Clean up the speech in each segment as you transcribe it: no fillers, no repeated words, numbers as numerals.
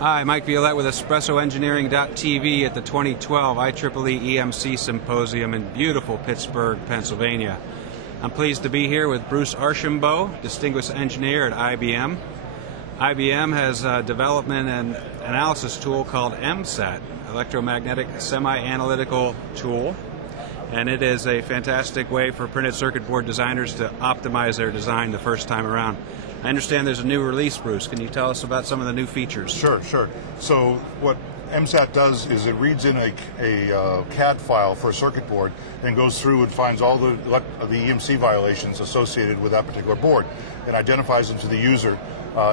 Hi, Mike Violette with EspressoEngineering.tv at the 2012 IEEE EMC Symposium in beautiful Pittsburgh, Pennsylvania. I'm pleased to be here with Bruce Archambault, Distinguished Engineer at IBM. IBM has a development and analysis tool called EMSAT, Electromagnetic Semi-Analytical Tool, and it is a fantastic way for printed circuit board designers to optimize their design the first time around. I understand there's a new release, Bruce. Can you tell us about some of the new features? Sure. So what EMSAT does is it reads in a CAD file for a circuit board and goes through and finds all the EMC violations associated with that particular board and identifies them to the user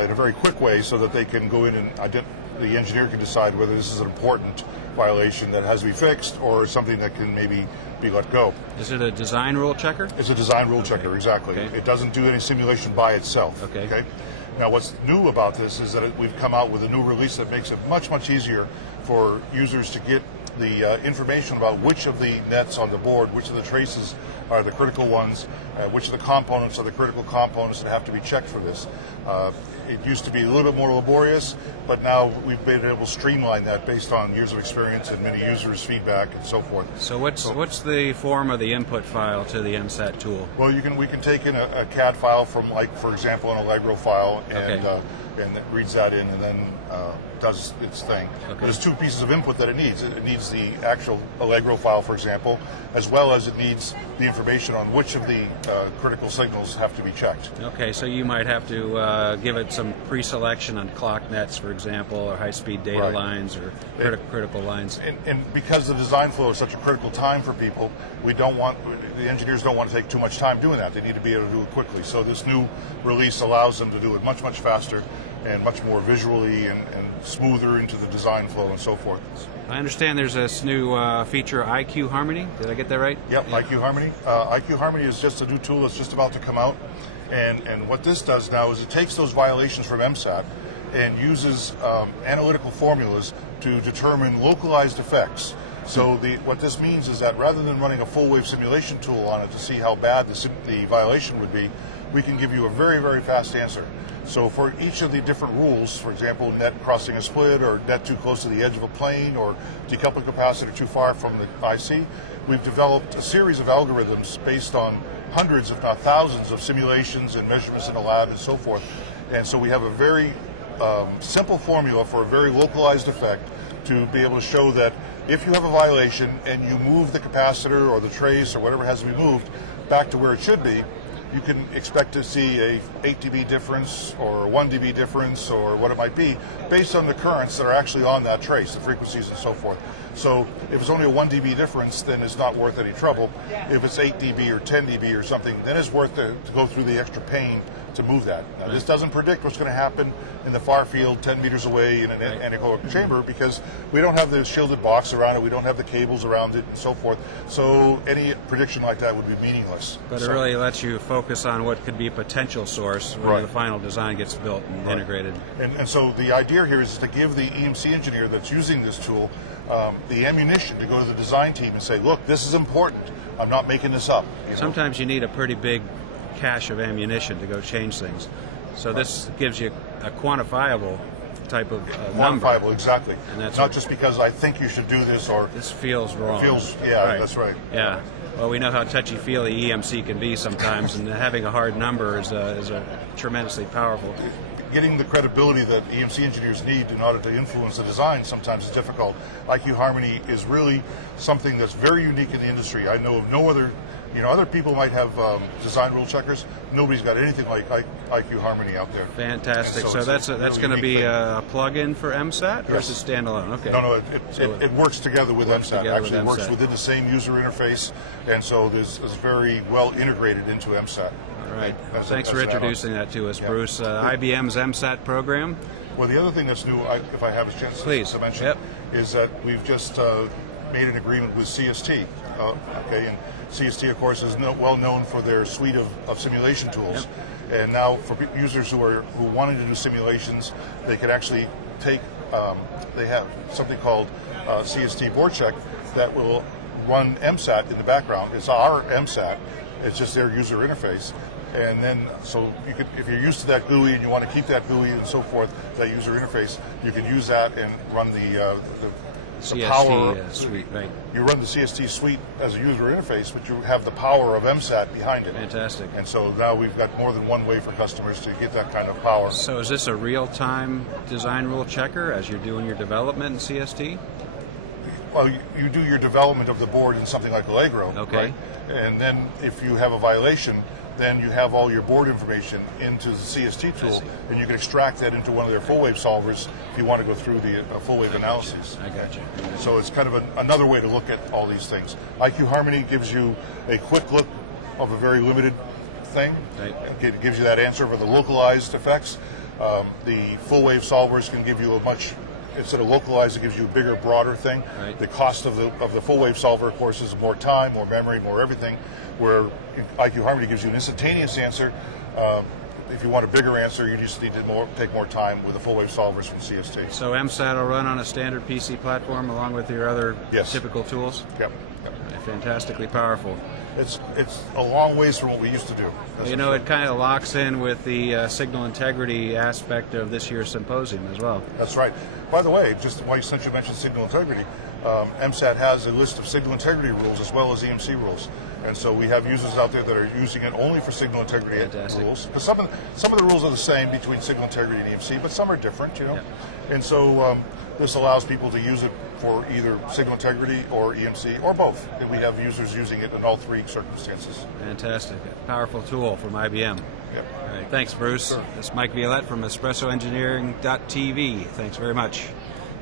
in a very quick way so that they can go in and the engineer can decide whether this is an important violation that has to be fixed or something that can maybe be let go. Is it a design rule checker? It's a design rule checker, exactly. Okay. It doesn't do any simulation by itself. Okay. Now what's new about this is that we've come out with a new release that makes it much easier for users to get the information about which of the nets on the board, which of the traces are the critical ones, which of the components are the critical components that have to be checked for this. It used to be a little bit more laborious, but now we've been able to streamline that based on years of experience and many users' feedback and so forth. So what's the form of the input file to the EMSAT tool? Well, we can take in a CAD file from, like, for example, an Allegro file, and it reads that in and then does its thing. Okay. There's two pieces of input that it needs. It needs the actual Allegro file, for example, as well as it needs the information on which of the critical signals have to be checked. Okay, so you might have to give it some pre-selection on clock nets, for example, or high-speed data lines or critical lines. And because the design flow is such a critical time for people, the engineers don't want to take too much time doing that. They need to be able to do it quickly. So this new release allows them to do it much faster and much more visually and smoother into the design flow and so forth. I understand there's this new feature, IQ Harmony. Did I get that right? Yep, yeah. IQ Harmony. IQ Harmony is just a new tool that's just about to come out. And what this does now is it takes those violations from EMSAT and uses analytical formulas to determine localized effects. So what this means is that rather than running a full wave simulation tool on it to see how bad the violation would be, we can give you a very fast answer. So for each of the different rules, for example, net crossing a split or net too close to the edge of a plane or decoupling capacitor too far from the IC, we've developed a series of algorithms based on hundreds, if not thousands, of simulations and measurements in the lab and so forth. And so we have a very simple formula for a very localized effect to be able to show that if you have a violation and you move the capacitor or the trace or whatever has to be moved back to where it should be, you can expect to see a 8 dB difference or a 1 dB difference or what it might be based on the currents that are actually on that trace, the frequencies and so forth. So if it's only a 1 dB difference, then it's not worth any trouble. If it's 8 dB or 10 dB or something, then it's worth to go through the extra pain to move that. Now, this doesn't predict what's going to happen in the far field 10 meters away in an anechoic chamber because we don't have the shielded box around it, we don't have the cables around it and so forth. So any prediction like that would be meaningless. But it really lets you focus on what could be a potential source when the final design gets built and integrated. And so the idea here is to give the EMC engineer that's using this tool the ammunition to go to the design team and say, look, this is important. I'm not making this up. Sometimes you need a pretty big cache of ammunition to go change things. So this gives you a quantifiable type of number. Quantifiable, exactly. And that's not just because I think you should do this or this feels wrong. That's right. Yeah. Well, we know how touchy-feely EMC can be sometimes, and having a hard number is tremendously powerful. Getting the credibility that EMC engineers need in order to influence the design sometimes is difficult. IQ Harmony is really something that's very unique in the industry. I know of no other. Other people might have design rule checkers. Nobody's got anything like IQ Harmony out there. Fantastic. So that's going to be a plug-in for EMSAT, or is it standalone? Okay. No, it works together with EMSAT. Actually, it works within the same user interface, and so it's very well integrated into EMSAT. All right. Thanks for introducing that to us, Bruce. IBM's EMSAT program. Well, the other thing that's new, if I have a chance to mention, is that we've just made an agreement with CST. And CST, of course, is well known for their suite of simulation tools. And now, for users who are wanting to do simulations, they can actually take. They have something called CST Board Check that will run EMSAT in the background. It's our EMSAT. It's just their user interface. And then, so you could, if you're used to that GUI and you want to keep that GUI and so forth, that user interface, you can use that and run the CST power suite, right? You run the CST suite as a user interface, but you have the power of EMSAT behind it. Fantastic. And so now we've got more than one way for customers to get that kind of power. So is this a real-time design rule checker as you're doing your development in CST? Well, you do your development of the board in something like Allegro, okay, right? And then if you have a violation, then you have all your board information into the CST tool, and you can extract that into one of their full-wave solvers if you want to go through the full-wave analysis. I got you. So it's kind of another way to look at all these things. IQ Harmony gives you a quick look of a very limited thing. Right. It gives you that answer for the localized effects. The full-wave solvers can give you a much, instead of localized, it gives you a bigger, broader thing. Right. The cost of the full-wave solver, of course, is more time, more memory, more everything, where IQ Harmony gives you an instantaneous answer. If you want a bigger answer, you just need to take more time with the full-wave solvers from CST. So EMSAT will run on a standard PC platform along with your other typical tools? Yep. Fantastically powerful. It's a long ways from what we used to do. You know, it kind of locks in with the signal integrity aspect of this year's symposium as well. That's right. By the way, just since you mentioned signal integrity, EMSAT has a list of signal integrity rules as well as EMC rules. And so we have users out there that are using it only for signal integrity rules. Because some of the rules are the same between signal integrity and EMC, but some are different, you know. Yep. And so this allows people to use it for either signal integrity or EMC or both. And we have users using it in all three circumstances. Fantastic. A powerful tool from IBM. Yep. All right. Thanks, Bruce. Sure. This is Mike Violette from EspressoEngineering.tv. Thanks very much.